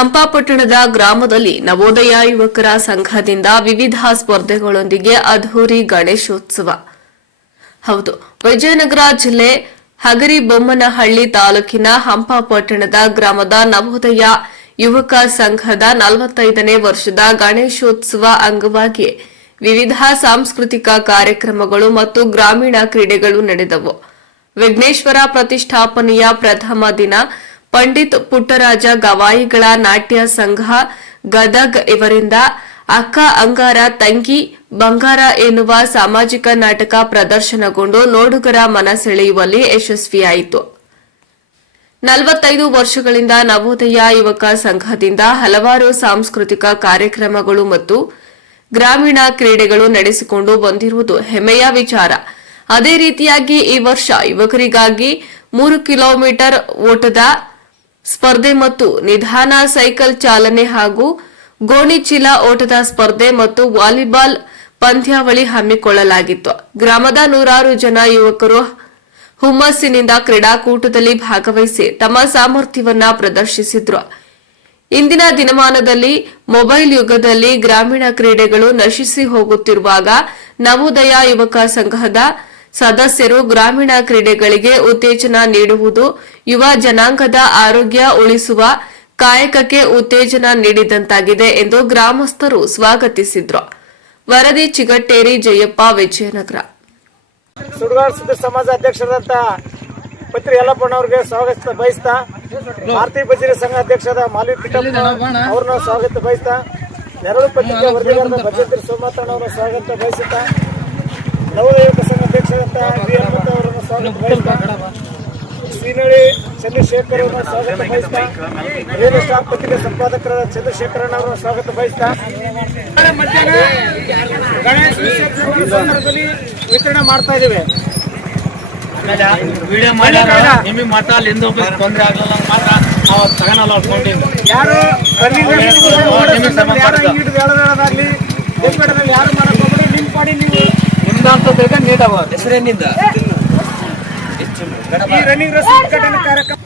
ಹಂಪಾಪಟ್ಟಣದ ಗ್ರಾಮದಲ್ಲಿ ನವೋದಯ ಯುವಕರ ಸಂಘದಿಂದ ವಿವಿಧ ಸ್ಪರ್ಧೆಗಳೊಂದಿಗೆ ಅದ್ಧೂರಿ ಗಣೇಶೋತ್ಸವ. ಹೌದು, ವಿಜಯನಗರ ಜಿಲ್ಲೆ ಹಗರಿಬೊಮ್ಮನಹಳ್ಳಿ ತಾಲೂಕಿನ ಹಂಪಾಪಟ್ಟಣದ ಗ್ರಾಮದ ನವೋದಯ ಯುವಕ ಸಂಘದ 45ನೇ ವರ್ಷದ ಗಣೇಶೋತ್ಸವ ಅಂಗವಾಗಿ ವಿವಿಧ ಸಾಂಸ್ಕೃತಿಕ ಕಾರ್ಯಕ್ರಮಗಳು ಮತ್ತು ಗ್ರಾಮೀಣ ಕ್ರೀಡೆಗಳು ನಡೆದವು. ವಿಘ್ನೇಶ್ವರ ಪ್ರತಿಷ್ಠಾಪನೆಯ ಪ್ರಥಮ ದಿನ ಪಂಡಿತ್ ಪುಟ್ಟರಾಜ ಗವಾಯಿಗಳ ನಾಟ್ಯ ಸಂಘ ಗದಗ್ ಇವರಿಂದ ಅಕ್ಕ ಅಂಗಾರ ತಂಗಿ ಬಂಗಾರ ಎನ್ನುವ ಸಾಮಾಜಿಕ ನಾಟಕ ಪ್ರದರ್ಶನಗೊಂಡು ನೋಡುಗರ ಮನ ಸೆಳೆಯುವಲ್ಲಿ ಯಶಸ್ವಿಯಾಯಿತು. 45 ವರ್ಷಗಳಿಂದ ನವೋದಯ ಯುವಕ ಸಂಘದಿಂದ ಹಲವಾರು ಸಾಂಸ್ಕೃತಿಕ ಕಾರ್ಯಕ್ರಮಗಳು ಮತ್ತು ಗ್ರಾಮೀಣ ಕ್ರೀಡೆಗಳು ನಡೆಸಿಕೊಂಡು ಬಂದಿರುವುದು ಹೆಮ್ಮೆಯ ವಿಚಾರ. ಅದೇ ರೀತಿಯಾಗಿ ಈ ವರ್ಷ ಯುವಕರಿಗಾಗಿ 3 ಕಿಲೋಮೀಟರ್ ಓಟದ ಸ್ಪರ್ಧೆ ಮತ್ತು ನಿಧಾನ ಸೈಕಲ್ ಚಾಲನೆ ಹಾಗೂ ಗೋಣಿಚೀಲ ಓಟದ ಸ್ಪರ್ಧೆ ಮತ್ತು ವಾಲಿಬಾಲ್ ಪಂದ್ಯಾವಳಿ ಹಮ್ಮಿಕೊಳ್ಳಲಾಗಿತ್ತು. ಗ್ರಾಮದ ನೂರಾರು ಜನ ಯುವಕರು ಹುಮ್ಮಸ್ಸಿನಿಂದ ಕ್ರೀಡಾಕೂಟದಲ್ಲಿ ಭಾಗವಹಿಸಿ ತಮ್ಮ ಸಾಮರ್ಥ್ಯವನ್ನ ಪ್ರದರ್ಶಿಸಿದ್ರು. ಇಂದಿನ ದಿನಮಾನದಲ್ಲಿ ಮೊಬೈಲ್ ಯುಗದಲ್ಲಿ ಗ್ರಾಮೀಣ ಕ್ರೀಡೆಗಳು ನಶಿಸಿ ಹೋಗುತ್ತಿರುವಾಗ ನವೋದಯ ಯುವಕ ಸಂಘದ ಸದಸ್ಯರು ಗ್ರಾಮೀಣ ಕ್ರೀಡೆಗಳಿಗೆ ಉತ್ತೇಜನ ನೀಡುವುದು ಯುವ ಜನಾಂಗದ ಆರೋಗ್ಯ ಉಳಿಸುವ ಕಾಯಕಕ್ಕೆ ಉತ್ತೇಜನ ನೀಡಿದಂತಾಗಿದೆ ಎಂದು ಗ್ರಾಮಸ್ಥರು ಸ್ವಾಗತಿಸಿದ್ರು. ವರದಿ ಚಿಗಟ್ಟೇರಿ ಜಯಪ್ಪ, ವಿಜಯನಗರ. ಸುಡುಗಾಡು ಸಿದ್ಧ ಸಮಾಜ ಅಧ್ಯಕ್ಷರಾದಂತ ಪತ್ರಿ ಯಲ್ಲಪ್ಪನವರಿಗೆ ಸ್ವಾಗತ ಬಯಸ್ತಾ, ಭಾರತೀಯ ಬಜರಿ ಸಂಘ ಅಧ್ಯಕ್ಷರಾದ ಮಾಲವಿ ಕಿಟ್ಟಪ್ಪ ಅವ್ರನ್ನ ಸ್ವಾಗತ ಬಯಸ್ತಾ, ನೆರಳು ಪತ್ರಿಕೆ ವರದಿಗಾರರ ಭಜಂತ್ರಿ ಸೋಮಣ್ಣವರನ್ನ ಸ್ವಾಗತ ಬಯಸುತ್ತಾ, ನವೋದಯ ಯುವಕ ಸಂಘ ಅಧ್ಯಕ್ಷರಾದಂತ ಬಿ ಹನುಮಂತ ಅವರನ್ನು ಸ್ವಾಗತ ಬಯಸ್ತಾ, ಸೀನಳ್ಳಿ ಚಂದ್ರಶೇಖರ್ ಅವರನ್ನ ಸ್ವಾಗತ ಬಯಸ್ತಾ, ರೇಡಿಯೋ ಸ್ಟಾರ್ ಪತ್ರಿಕೆ ಸಂಪಾದಕರಾದ ಚಂದ್ರಶೇಖರನ್ ಅವರನ್ನ ಸ್ವಾಗತ ಬಯಸ್ತಾ, ಮಧ್ಯಾಹ್ನ ಗಣೇಶ ಸಂದರ್ಭದಲ್ಲಿ ವಿತರಣೆ ಮಾಡ್ತಾ ಇದ್ದೇವೆ. ಯಾರು ಯಾರು ಮಾಡಕ್ ಹೋಗ್ಬೇಡಿ, ನಿಮ್ ಪಾಡಿ ನೀವು ಹೆಸರೇನಿಂದ ಈ ರನ್ನಿಂಗ್ ರೇಸ್ ಉದ್ಘಾಟನಾ ಕಾರ್ಯಕ್ರಮ